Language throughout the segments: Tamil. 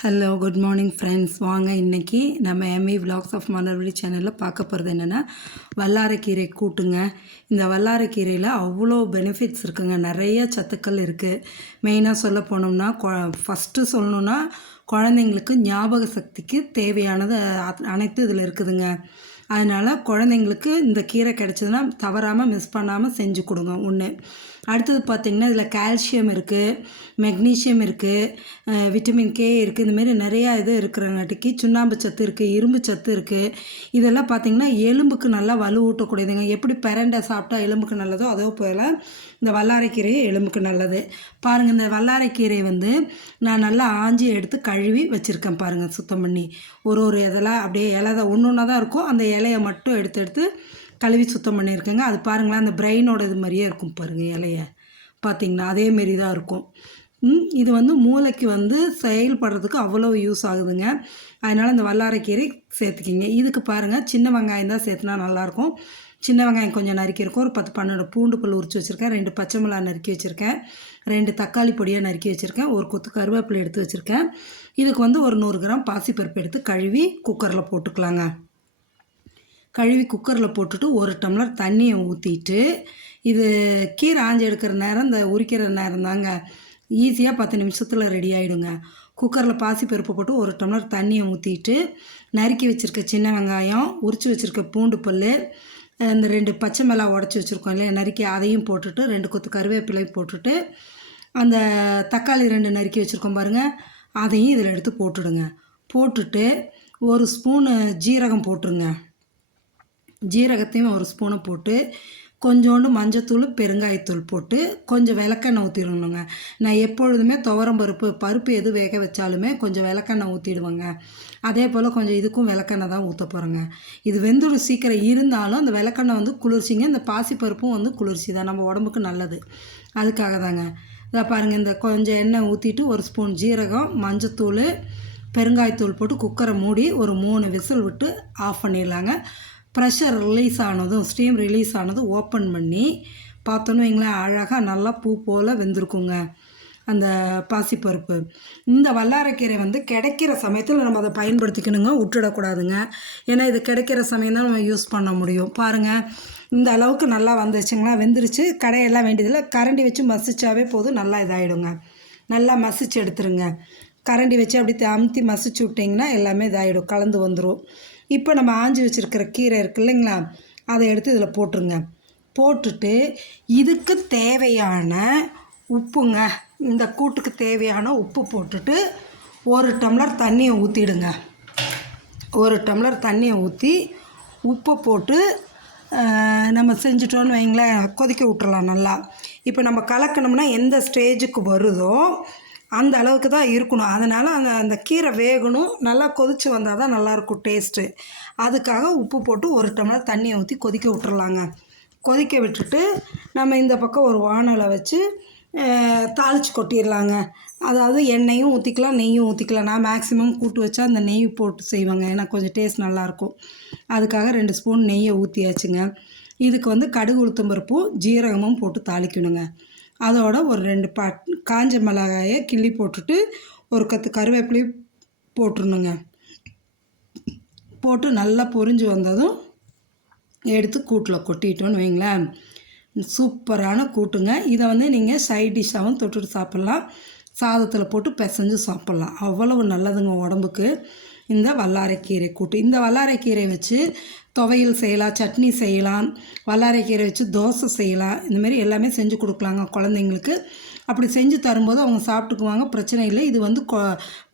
Hello good morning friends. வாங்க இன்றைக்கி நம்ம எம்இ விலாக்ஸ் ஆஃப் மலர்விழி சேனலில் பார்க்க போகிறது என்னென்னா வல்லாரைக்கீரை கூட்டுங்க. இந்த வல்லாரைக்கீரையில் அவ்வளோ பெனிஃபிட்ஸ் இருக்குங்க, நிறைய சத்துக்கள் இருக்குது. மெயினாக சொல்ல போனோம்னா ஃபஸ்ட்டு சொல்லணுன்னா குழந்தைங்களுக்கு ஞாபக சக்திக்கு தேவையானது அனைத்து இதில் இருக்குதுங்க. அதனால் குழந்தைங்களுக்கு இந்த கீரை கிடச்சதுன்னா தவறாமல் மிஸ் பண்ணாமல் செஞ்சு கொடுங்க. ஒன்று. அடுத்தது பார்த்திங்கன்னா இதில் கால்சியம் இருக்குது, மெக்னீஷியம் இருக்குது, விட்டமின் கே இருக்குது. இந்தமாரி நிறையா இது இருக்கிறங்காட்டிக்கு சுண்ணாம்பு சத்து இருக்குது, இரும்பு சத்து இருக்குது. இதெல்லாம் பார்த்திங்கன்னா எலும்புக்கு நல்லா வலுவூட்டக்கூடியதுங்க. எப்படி பிரண்டை சாப்பிட்டா எலும்புக்கு நல்லதோ அதே போல் இந்த வல்லாரைக்கீரை எலும்புக்கு நல்லது. பாருங்கள், இந்த வல்லாரைக்கீரை நான் நல்லா ஆஞ்சி எடுத்து கழுவி வச்சுருக்கேன் பாருங்கள், சுத்தம் பண்ணி. ஒரு இதெல்லாம் அப்படியே இலை தான் ஒன்று ஒன்றா தான் இருக்கும். அந்த இலையை மட்டும் எடுத்து கழுவி சுத்தம் பண்ணியிருக்கேங்க. அது பாருங்களேன், அந்த பிரெயினோட இது மாதிரியே இருக்கும் பாருங்கள். இலையை பார்த்திங்கன்னா அதேமாரி தான் இருக்கும். இது மூளைக்கு செயல்படுறதுக்கு அவ்வளோ யூஸ் ஆகுதுங்க. அதனால் இந்த வல்லாரைக்கீரை சேர்த்துக்கிங்க. இதுக்கு பாருங்கள், சின்ன வெங்காயம் தான் சேர்த்துனா நல்லாயிருக்கும். சின்ன வெங்காயம் கொஞ்சம் நறுக்கியிருக்கோம். ஒரு 10-12 பூண்டு பல் உரித்து வச்சுருக்கேன். 2 பச்சை மிளகாய் நறுக்கி வச்சுருக்கேன். 2 தக்காளி பொடியாக நறுக்கி வச்சுருக்கேன். ஒரு கொத்து கருவேப்பிலை எடுத்து வச்சுருக்கேன். இதுக்கு ஒரு 100 கிராம் பாசிப்பருப்பு எடுத்து கழுவி குக்கரில் போட்டுக்கலாங்க. கழுவி குக்கரில் போட்டுட்டு 1 டம்ளர் தண்ணியை ஊற்றிட்டு, இது கீரை ஆஞ்சி எடுக்கிற நேரம் இந்த உரிக்கிற நேரம் தாங்க. ஈஸியாக 10 நிமிஷத்தில் ரெடி ஆகிடுங்க. குக்கரில் பாசிப்பருப்பு போட்டு 1 டம்ளர் தண்ணியை ஊற்றிட்டு, நறுக்கி வச்சுருக்க சின்ன வெங்காயம், உரித்து வச்சுருக்க பூண்டு பல், இந்த 2 பச்சை மிளகாய் உடச்சி வச்சுருக்கோம் இல்லையா, நறுக்கி அதையும் போட்டுட்டு 2 கொத்து கருவேப்பிலையும் போட்டுட்டு, அந்த தக்காளி 2 நறுக்கி வச்சுருக்கோம் பாருங்கள், அதையும் இதில் எடுத்து போட்டுடுங்க. போட்டுட்டு 1 ஸ்பூனு ஜீரகம் போட்டுருங்க. ஜீரகத்தையும் 1 ஸ்பூனை போட்டு கொஞ்சோண்டு மஞ்சத்தூள், பெருங்காயத்தூள் போட்டு கொஞ்சம் விளக்கெண்ணெய் ஊற்றிடணுங்க. நான் எப்பொழுதுமே பருப்பு எது வேக வச்சாலுமே கொஞ்சம் விளக்கெண்ணெய் ஊற்றிடுவேங்க. அதே போல் கொஞ்சம் இதுக்கும் விளக்கெண்ணெய் தான் ஊற்ற போகிறேங்க. இது வெந்துடும் சீக்கிரம். இருந்தாலும் அந்த விளக்கெண்ணெய் குளிர்ச்சிங்க. இந்த பாசிப்பருப்பும் குளிர்ச்சி தான், நம்ம உடம்புக்கு நல்லது. அதுக்காக தாங்க. இதை பாருங்கள், இந்த கொஞ்சம் எண்ணெய் ஊற்றிட்டு 1 ஸ்பூன் ஜீரகம், மஞ்சத்தூள், பெருங்காயத்தூள் போட்டு குக்கரை மூடி ஒரு 3 விசில் விட்டு ஆஃப் பண்ணிடலாங்க. ப்ரெஷர் ரிலீஸ் ஆனதும், ஸ்டீம் ரிலீஸ் ஆனதும் ஓப்பன் பண்ணி பார்த்தோன்னு வைங்களேன், அழகாக நல்லா பூ போல் வெந்திருக்குங்க அந்த பாசிப்பருப்பு. இந்த வல்லாரைக்கீரை கிடைக்கிற சமயத்தில் நம்ம அதை பயன்படுத்திக்கணுங்க, விட்டுடக்கூடாதுங்க. ஏன்னா இது கிடைக்கிற சமயம் தான் நம்ம யூஸ் பண்ண முடியும். பாருங்கள், இந்த அளவுக்கு நல்லா வந்துருச்சுங்களா, வெந்துருச்சு. கடையெல்லாம் வேண்டியதில்லை, கரண்டி வச்சு மசிச்சாவே போதும், நல்லா இதாகிடுங்க. நல்லா மசிச்சு எடுத்துருங்க. கரண்டி வச்சு அப்படி அமுத்தி மசிச்சு விட்டிங்கன்னா எல்லாமே இதாகிடும், கலந்து வந்துடும். இப்போ நம்ம ஆஞ்சி வச்சுருக்கிற கீரை இருக்குது இல்லைங்களா, அதை எடுத்து இதில் போட்டுருங்க. போட்டுட்டு இதுக்கு தேவையான உப்புங்க, இந்த கூட்டுக்கு தேவையான உப்பு போட்டுட்டு 1 டம்ளர் தண்ணியை ஊற்றிடுங்க. 1 டம்ளர் தண்ணியை ஊற்றி உப்பை போட்டு நம்ம செஞ்சிட்டோன்னு வைங்களேன், கொதிக்க விட்டுறலாம் நல்லா. இப்போ நம்ம கலக்கணும்னா எந்த ஸ்டேஜுக்கு வருதோ அந்த அளவுக்கு தான் இருக்கணும். அதனால் அந்த கீரை வேகணும், நல்லா கொதித்து வந்தால் தான் நல்லாயிருக்கும் டேஸ்ட்டு. அதுக்காக உப்பு போட்டு 1 டம்ளர் தண்ணியை ஊற்றி கொதிக்க விட்டுறலாங்க. கொதிக்க விட்டுட்டு நம்ம இந்த பக்கம் ஒரு வானலை வச்சு தாளித்து கொட்டிடலாங்க. அதாவது எண்ணெயும் ஊற்றிக்கலாம், நெய்யும் ஊற்றிக்கலாம். நான் மேக்ஸிமம் கூட்டு வச்சா அந்த நெய் போட்டு செய்வாங்க, ஏன்னா கொஞ்சம் டேஸ்ட் நல்லாயிருக்கும். அதுக்காக 2 ஸ்பூன் நெய்யை ஊற்றியாச்சுங்க. இதுக்கு கடுகு, உளுத்தம் பருப்பும் ஜீரகமும் போட்டு தாளிக்கணுங்க. அதோட ஒரு 2 காஞ்ச மிளகாயை கிள்ளி போட்டுட்டு ஒரு கொத்து கருவேப்பிலையும் போட்டுருணுங்க. போட்டு நல்லா பொரிஞ்சு வந்ததும் எடுத்து கூட்டில் கொட்டிட்டோன்னு வைங்களேன், சூப்பரான கூட்டுங்க. இதை நீங்கள் சைட் டிஷ்ஷாகவும் தொட்டுட்டு சாப்பிட்லாம், சாதத்தில் போட்டு பிசைஞ்சு சாப்பிட்லாம். அவ்வளவு நல்லதுங்க உடம்புக்கு இந்த வல்லாரைக்கீரை கூட்டு. இந்த வல்லாரைக்கீரை வச்சு துவையல் செய்யலாம், சட்னி செய்யலாம், வல்லாரைக்கீரை வச்சு தோசை செய்யலாம். இந்தமாரி எல்லாமே செஞ்சு கொடுக்கலாங்க குழந்தைங்களுக்கு. அப்படி செஞ்சு தரும்போது அவங்க சாப்பிட்டுக்குவாங்க, பிரச்சனை இல்லை. இது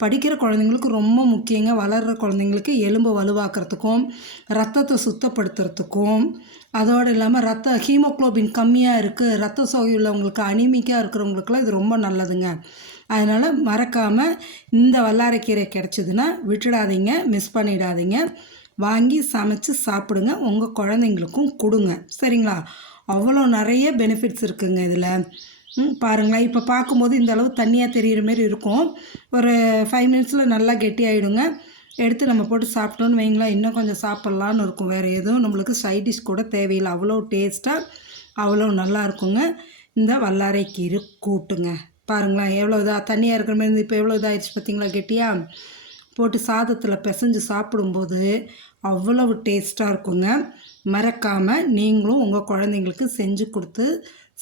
படிக்கிற குழந்தைங்களுக்கு ரொம்ப முக்கியங்க. வளர்கிற குழந்தைங்களுக்கு எலும்பை வலுவாக்குறதுக்கும், ரத்தத்தை சுத்தப்படுத்துறதுக்கும், அதோடு இல்லாமல் ஹீமோக்ளோபின் கம்மியாக இருக்குது, ரத்த சோகை உள்ளவங்களுக்கு, அனிமிக்காக இருக்கிறவங்களுக்குலாம் இது ரொம்ப நல்லதுங்க. அதனால் மறக்காமல் இந்த வல்லாரைக்கீரை கிடச்சிதுன்னா விட்டுடாதீங்க, மிஸ் பண்ணிடாதீங்க. வாங்கி சமைச்சு சாப்பிடுங்க, உங்கள் குழந்தைங்களுக்கும் கொடுங்க, சரிங்களா? அவ்வளோ நிறைய பெனிஃபிட்ஸ் இருக்குங்க இதில். பாருங்களேன், இப்போ பார்க்கும்போது இந்த அளவு தண்ணியாக தெரிகிற மாரி இருக்கும். ஒரு 5 மினிட்ஸில் நல்லா கெட்டி ஆகிடுங்க. எடுத்து நம்ம போட்டு சாப்பிட்டோன்னு வைங்களேன், இன்னும் கொஞ்சம் சாப்பிட்லான்னு இருக்கும். வேறு எதுவும் நம்மளுக்கு சைட் டிஷ் கூட தேவையில்லை. அவ்வளோ டேஸ்ட்டாக அவ்வளோ நல்லா இருக்குங்க இந்த வல்லாரைக்கீரை கூட்டுங்க. பாருங்களேன் எவ்வளோ தண்ணியாக இருக்கிற மாதிரி இப்போ எவ்வளோ இதாகிடுச்சு பார்த்தீங்களா கெட்டியா போட்டு சாதத்தில் பிசைஞ்சு சாப்பிடும்போது அவ்வளவு டேஸ்ட்டாக இருக்குங்க. மறக்காமல் நீங்களும் உங்கள் குழந்தைங்களுக்கு செஞ்சு கொடுத்து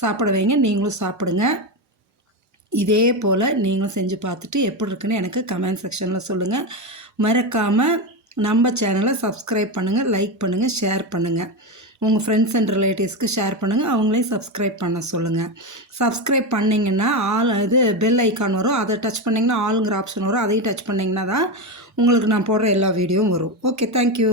சாப்பிட வைங்க. நீங்களும் சாப்பிடுங்க. இதே போல் நீங்களும் செஞ்சு பார்த்துட்டு எப்படி இருக்குன்னு எனக்கு கமெண்ட் செக்ஷனில் சொல்லுங்கள். மறக்காமல் நம்ம சேனலை சப்ஸ்கிரைப் பண்ணுங்கள், லைக் பண்ணுங்கள், ஷேர் பண்ணுங்கள். உங்கள் ஃப்ரெண்ட்ஸ் அண்ட் ரிலேட்டிவ்ஸ்க்கு ஷேர் பண்ணுங்கள், அவங்களையும் சப்ஸ்கிரைப் பண்ண சொல்லுங்கள். சப்ஸ்கிரைப் பண்ணிங்கன்னா பெல் ஐக்கான் வரும், அதை டச் பண்ணிங்கன்னா ஆளுங்கிற ஆப்ஷன் வரும், அதையும் டச் பண்ணிங்கன்னா தான் உங்களுக்கு நான் போடுற எல்லா வீடியோவும் வரும். Okay, thank you.